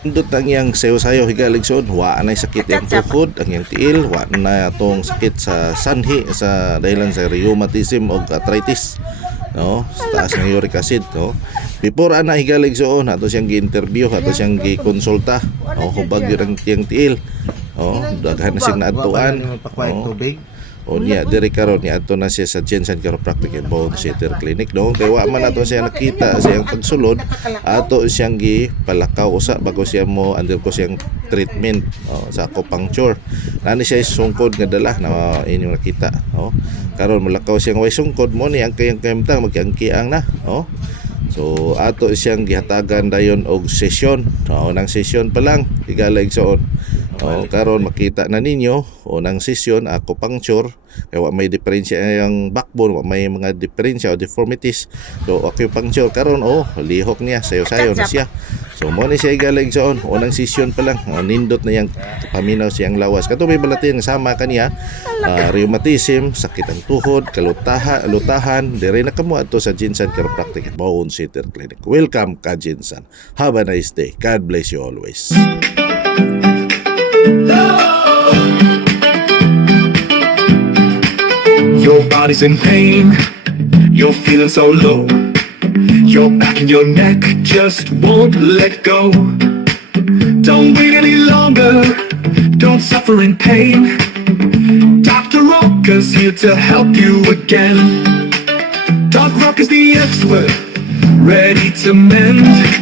Indot ang iyang sayo-sayo higaligson, wa na sakit ang tukod, ang iyang tiil, wa na atong sakit sa sanhi sa dahilan sa rheumatism o arthritis. No, sa taas ng uric acid, no. Before ana higaligson, ato siyang gi-interview, ato siyang gi-konsulta, no, hubag yung tiyang tiil. Oh, daghan na siyang naadtuan. O niya diri karon niya ato na siya sa Jensen Chiropractic and Bone Center Clinic, no. Kay wa man ato siya nakita sa iyang pagsulod, ato siyang gipalakaw usa bago siya mo undergo siyang treatment sa acupuncture. Nani siya sungkod nga dala na inyong nakita, no. Karon malakaw siyang way sungkod mo ni ang kayang kayamtang magkiang na, no. So ato siyang gihatagan dayon og sesyon. Nang sesyon pa lang higala igsoon. Karon makita na ninyo unang sesyon acupuncture kay wa may diferensya ang backbone, wa may mga diferensya o deformities. So acupuncture karon lihok niya, sayo-sayo na siya. So mo ni siya higala igsoon unang sesyon pa lang nindot na yang paminaw siyang lawas. Katubay balatin sama kaniya rheumatism, sakit ang tuhod, lutahan, dire na kamo ato sa Jensen Chiropractic Bone Center Clinic. Welcome ka Jensen. Have a nice day. God bless you always. Your body's in pain, you're feeling so low. Your back and your neck just won't let go. Don't wait any longer, don't suffer in pain. Dr. Rock is here to help you again. Doc Rock is the expert, ready to mend.